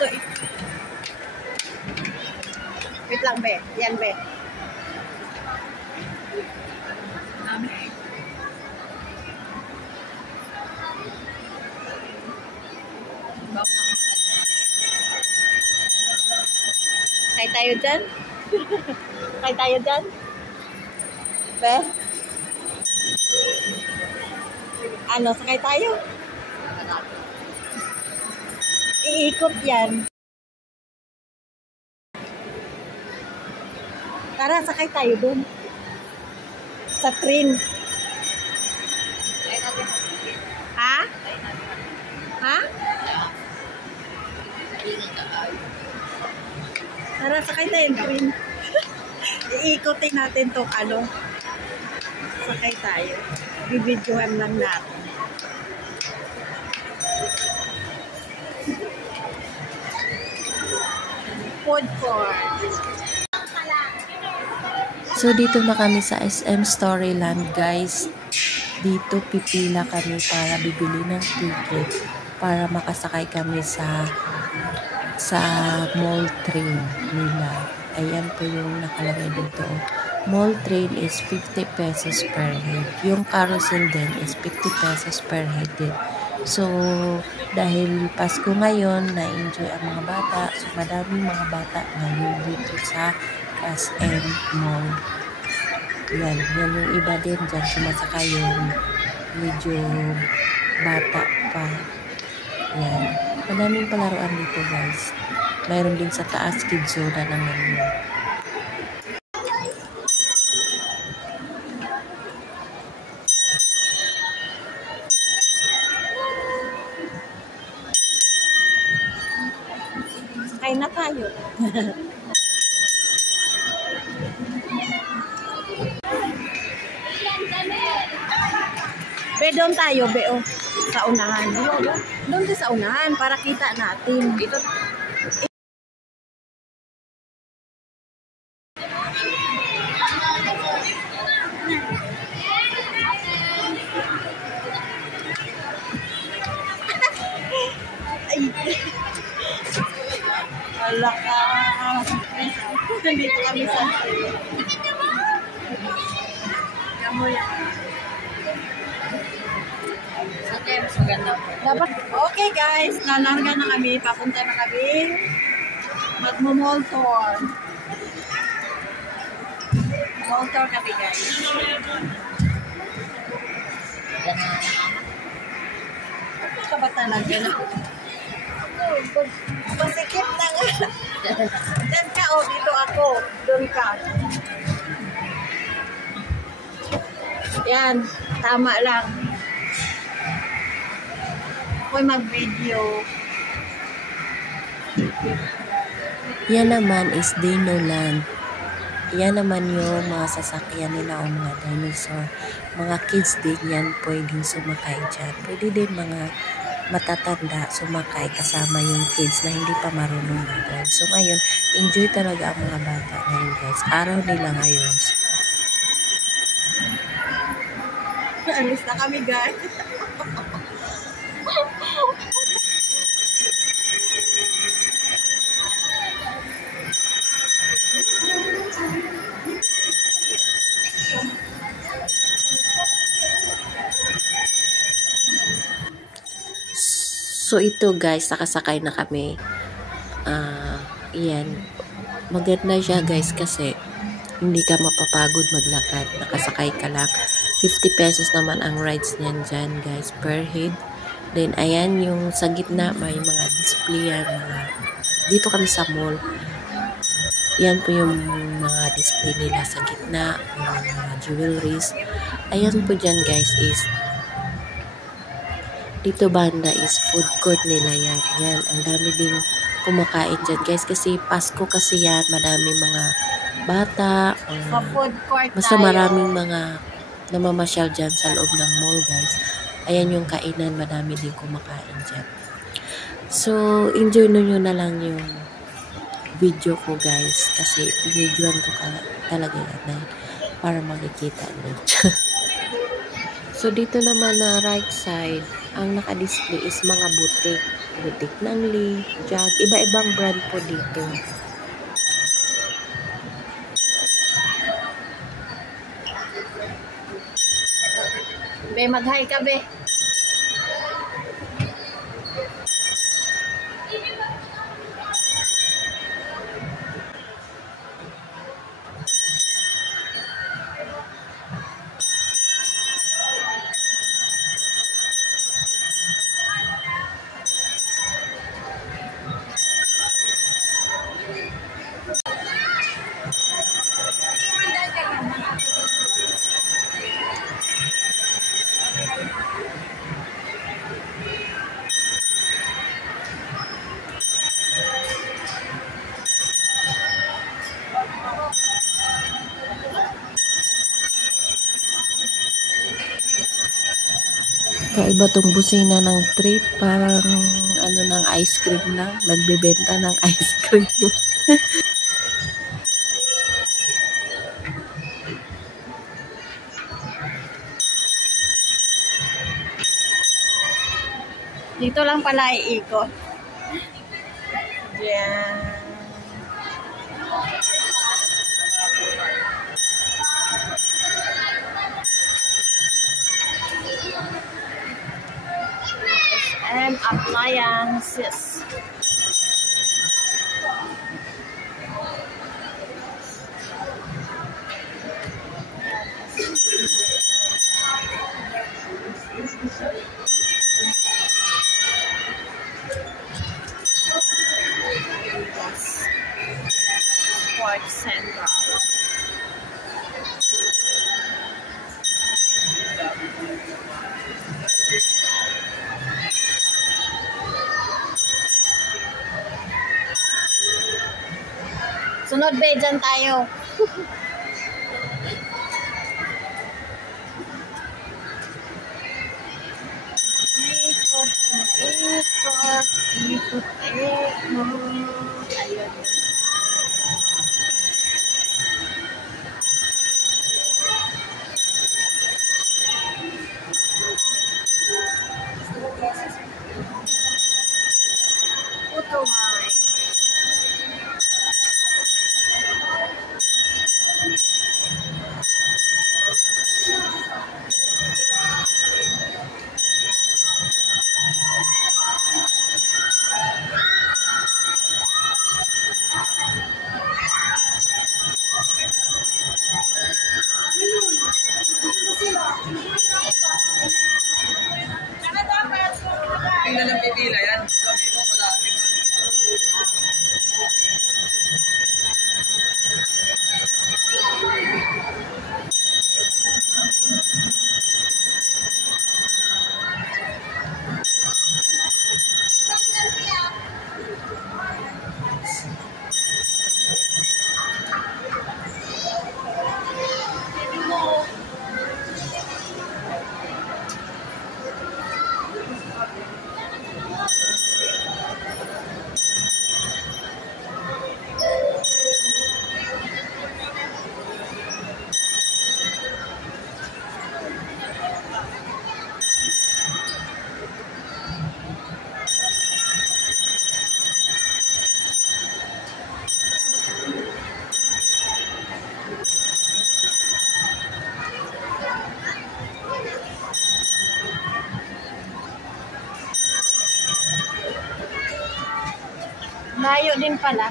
Ito. Wait lang, be. Yan, be. Kaya tayo dyan? Kaya tayo dyan? Be? Ano, sakay tayo? Iikot yan. Tara, sakay tayo dun. Sa train. Ha? Ha? Tara, sakay tayo ng train. Iikotin natin tong ano. Sakay tayo. Bibidyohan lang natin. Food court. So, dito na kami sa SM Storyland, guys. Dito pipila kami para bibili ng ticket para makasakay kami sa mall train nila. Ayan po yung nakalagay dito. Mall train is 50 pesos per head. Yung carousel din is 50 pesos per head din. So, dahil Pasko ngayon, na-enjoy ang mga bata. So, madaming mga bata ngayon dito sa SM Mall. Yan yung iba din dyan. Sumasakay yung medyo bata pa. Yan. Madaming palaruan dito, guys. Mayroon din sa taas, kids zona naman yun. Sakay na tayo. Be, doon tayo, be, oh. Sa unahan. Doon sa unahan para kita natin. Dito. Ay. Wala ka. Nandito kami sa Kamoy. Mas maganda. Dapat, okay guys, nalarga na kami, papunta na kami magmo-mall tour. Mall tour kami guys. Ano ka ba talaga? Masikip na nga. Diyan ka, oh, dito ako. Doon ka. Yan, tama lang. Ako'y mag-video. Yan naman is Dinoland. Yan naman yung mga sasakyan nila o mga dinosaur. Mga kids din yan pwedeng sumakay dyan. Pwede din mga matatanda sumakay kasama yung kids na hindi pa marunong mag-drive. So ngayon, enjoy talaga ang mga bata ngayon guys. Araw nila ngayon. Alis na kami guys. So ito guys, nakasakay na kami. Yan. Maganda siya guys kasi hindi ka mapapagod maglakad. Nakasakay ka lang. 50 pesos naman ang rides niyan dyan guys per head. Then ayan yung sa gitna may mga display yan. Dito kami sa mall. Yan po yung mga display nila sa gitna. Yung mga jewelries. Ayan po dyan guys is dito banda is food court nila yan. Yan, ang dami ding kumakain dyan guys kasi Pasko kasi yan. Madaming mga bata. Sa food court basta tayo. Maraming mga namamasyal dyan sa loob ng mall guys. Ayan yung kainan. Madami din kumakain dyan. So, enjoy nyo na lang yung video ko guys. Kasi binidyoan ko talaga yan para makikita nyo. So, dito naman na right side ang naka-display is mga butik. Butik ng Lee, Jag, iba-ibang brand po dito. Be, mag-hi ka, be. Kaiba tong busina ng treat, parang ano ng ice cream lang, nagbebenta ng ice cream. Dito lang pala iikot. Yan. SM Appliances. Sports Central. Sunod, be, dyan tayo. Ikot, ikot, ikot, ikot. Ayun. Puto, ay. Pila ng pipila yan. Sabi mo malaki. Layo din pala.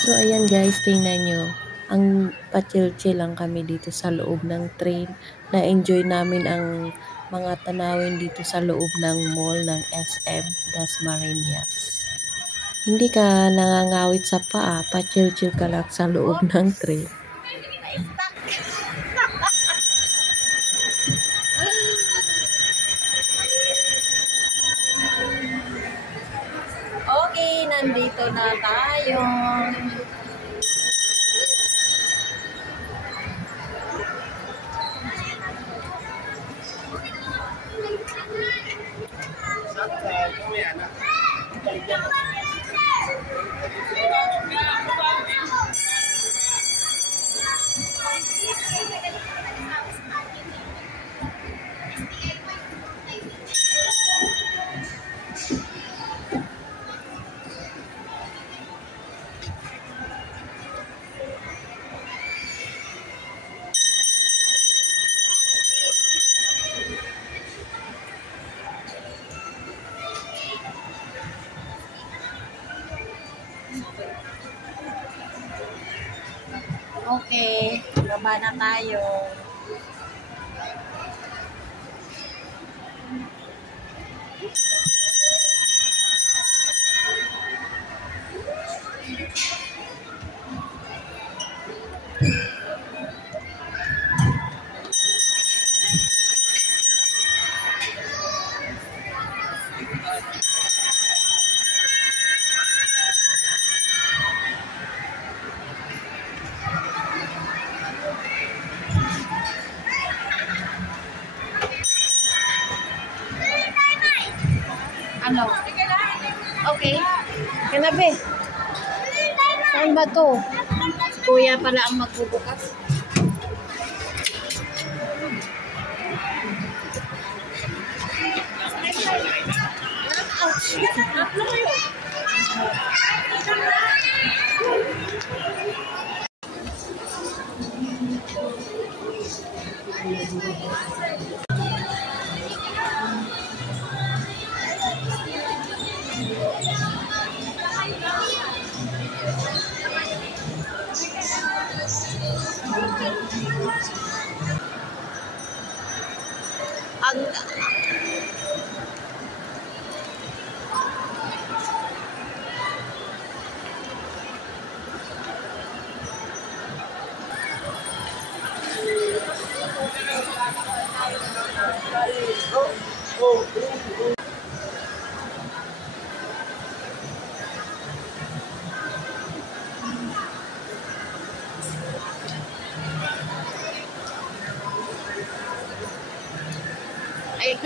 So, ayan guys, tingnan nyo. Ang pa-chill-chill lang kami dito sa loob ng train. Na-enjoy namin ang mga tanawin dito sa loob ng mall ng SM Dasmariñas. Hindi ka nangangawit sa paa, pa-chill-chill ka lang sa loob ng train. Okay, nandito na tayo. Okay, baba na tayo. Ano? Okay. Kanabi. Saan ba to? Kuya pala ang magbubukas. Ang ay,